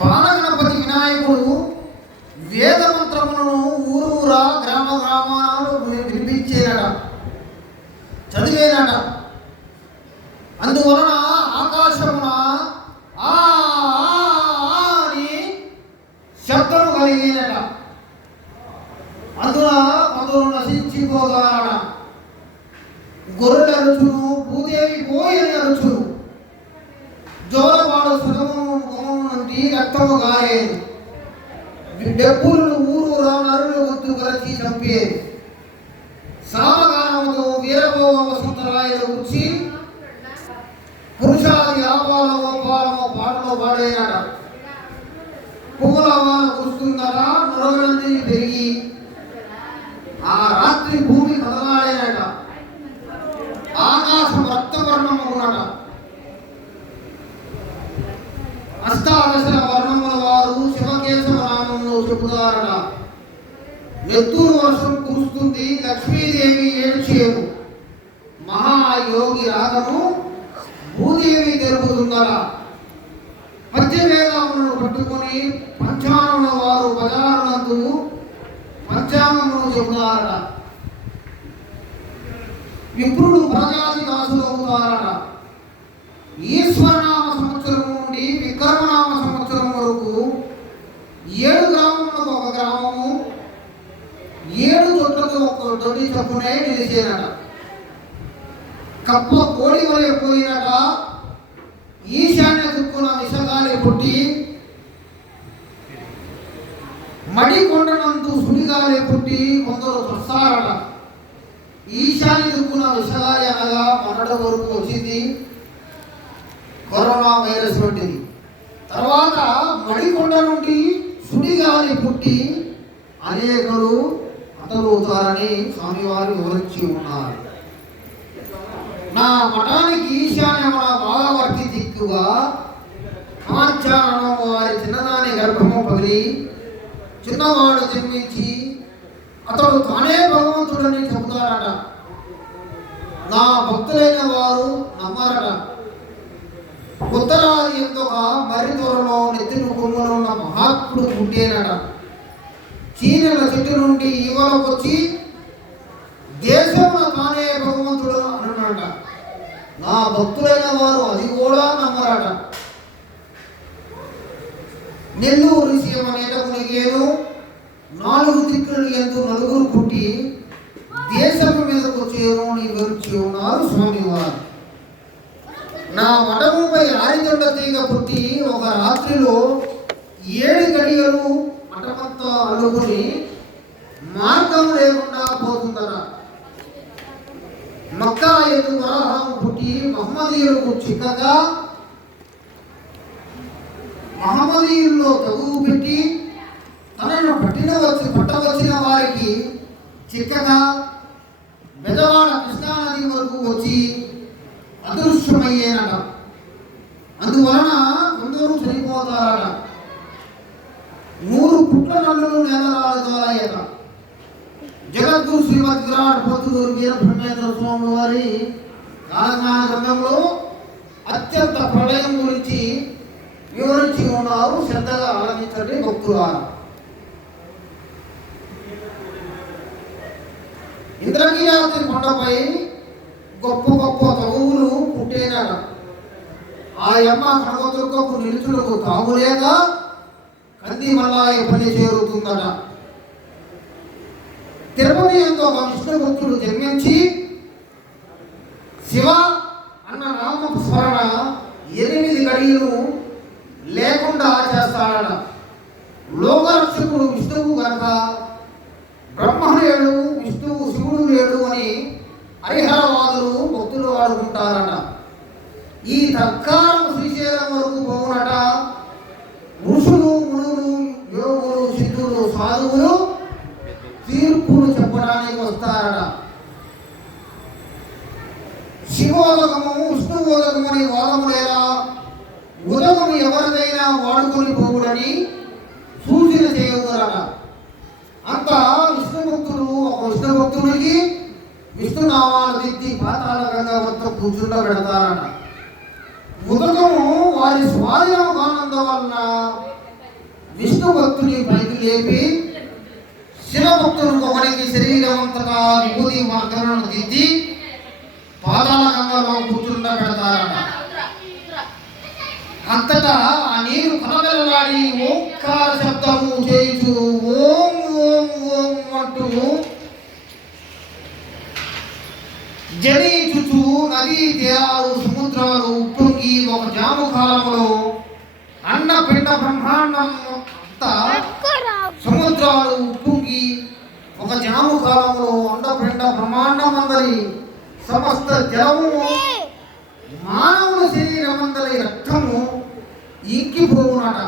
బాలగణపతి వినాయకుడు వేద మంత్రములను ఊరూరా గ్రామ గ్రామాలలో వినిపించేనట, చదివేనట. అందువలన ఆకాశమున అని శబ్దము కలిగేనట. అందున కొందరు నశించిపోతారట. గొర్రెలు అరుచును, భూదేవి పోయని అరుచును. జోలపాడు సుగమము నుండి రక్తము గారేను. డెప్పులను ఊరూరా నరులు గుర్తు కలిసి చంపేది. సామగానముతో వీరభోగ వసంతరాయలు కూర్చి పురుషాది ఆపాలమో పాలమో పాటలో పాడేనట. పువ్వుల వాన కురుస్తుందట, నొరగనంది పెరిగి ఆ రాత్రి భూమి కదలాడేనట. ఆకాశం రక్తవర్ణమునట. అష్టాదశ వర్ణముల వారు శివకేశవ నామంలో చెబుతారట. నెత్తూరు వర్షం కురుస్తుంది, లక్ష్మీదేవి ఏడ్చేవు. మహాయోగి రాగము భూదేవి తెలుపుతుందట. పంచవేదములను పట్టుకొని పంచాంగముల వారు బజారునందు పంచాంగమును చెబుతారట. విప్రుడు ప్రజాతి దాసులు అవుతారట. ఈశ్వరనామ సంవత్సరం నుండి విక్రమనామ సంవత్సరం వరకు 7 గ్రామములకు ఒక గ్రామము, 7 దొడ్లకు ఒక దొడ్డి చొప్పునే నిలిచేనట. కప్ప కోడి వలె పోయినట. ఈశాన్య దిక్కున విషగాలి పుట్టి, మడి కొండనందు సుడిగాలి పుట్టి కొందరు వస్తారట. ఈశాన్య దిక్కున విషగాలి అనగా మొన్నటి వరకు వచ్చింది కరోనా వైరస్ వంటిది. తర్వాత మడికొండ నుండి సుడిగాలి పుట్టి అనేకులు హతమవుతారని స్వామివారు వివరించి ఉన్నారు. నా మఠానికి ఈశాన్యమున భాగవర్తి దిక్కుగా సమాచారం వారి చిన్నదాని గర్భము పగిలి చిన్నవాడు జన్మించి అతడు తానే భగవంతుడని చెబుతారట. నా భక్తులైన వారు నమ్మారట. ఉత్తరాది ఎంతగా మర్రి త్వరలో నెత్తిన కొమ్ములో ఉన్న మహాత్ముడు పుట్టేనట. చీనల చెట్టు నుండి ఈవలకొచ్చి దేశమున తానే భగవంతుడు అన్నాడట. నా భక్తులైన వారు అది కూడా నమ్మరట. నెల్లూరు సీమ నేతమునిగేను 4 దిక్కులు ఎందు నలుగురు పుట్టి దేశము మీదకు వచ్చేను అని వివరించి ఉన్నారు స్వామివారు. నా మఠముపై రాయిదొండ తీగ పుట్టి ఒక రాత్రిలో 7 గడియలు మఠమంతా అలుగుని మార్గం లేకుండా పోతుందట. మక్కా ఎందు వరాహం పుట్టి మహమ్మదీయులకు చిక్కగా మహమ్మదీయుల్లో తగువు పెట్టి తనను పట్టవచ్చిన వారికి చిక్కగా బెజవాడ కృష్ణానది వరకు వచ్చి అదృశ్యమయ్యేనట. అందువలన కొందరు చనిపోతారట. 100 పుట్ల నల్లులు నేలరాలతాయట. జగద్గురు శ్రీమద్ విరాట్ పోతులూరు వీర బ్రహ్మేంద్ర స్వామి వారి కాలజ్ఞాన గ్రంథంలో అత్యంత ప్రళయం గురించి వివరించి ఉన్నారు. శ్రద్ధగా ఆలోచించండి భక్తులారా. ఇంద్రకీలాద్రి కొండపై గొప్ప గొప్ప తగువులు పుట్టేనట. ఆ యమ్మ కనకదుర్గకు నిలుచులకు తాగులేక కంది మల్లాయ పని చేరుతుందట. తిరుపతి ఎంతో ఒక విష్ణుభక్తుడు జన్మించి శివ అన్న నామ స్మరణ 8 గడియలు లేకుండా చేస్తాడట. లోకరక్షకుడు విష్ణువు కనుక బ్రహ్మ లేడు, విష్ణువు శివుడు లేడు అని హరిహరవాదులు భక్తులు వాడుకుంటారట. ఈ తర్కారం శ్రీశైలం వరకు పోవునట. ఋషులు, మునులు, యోగులు, సిద్ధులు, సాధువులు తీర్పులు చెప్పడానికి వస్తారట. శివోదకము విష్ణువోదకము అని వాదములేలా ఉదకము ఎవరిదైనా వాడుకొని పోవుడని సూచన చేయగలరట. అంత విష్ణుభక్తులు ఒక విష్ణుభక్తుడికి విష్ణునామాలు దిద్ది పాతాళ గంగా వద్ద కూర్చుండ పెడతారట. వారి స్వాధీనం కానందువలన విష్ణు భక్తుని పైకి లేపి శివభక్తునికి ఒకరికి శరీరం అంతటా విభూతి మార్గలను దిద్ది పాదాల గంగలో కూర్చుండబెడతారట. అంతటా ఆ నీరు కలవెలలాడి ఓంకార శబ్దము చేయుచు ఓం ఓం ఓం అంటూ జనిచుచు నదీ తీరాలు సముద్రాలు ఉప్పొంగి ఒక జాము కాలంలో అన్నపిండ బ్రహ్మాండం అంతా సముద్రాలు ఉప్పొంగి ఒక జాము కాలంలో అండపిండ బ్రహ్మాండం అందరి సమస్త జలము మానవుల శరీరం అందరి రక్తము ఇంకిపోవునట.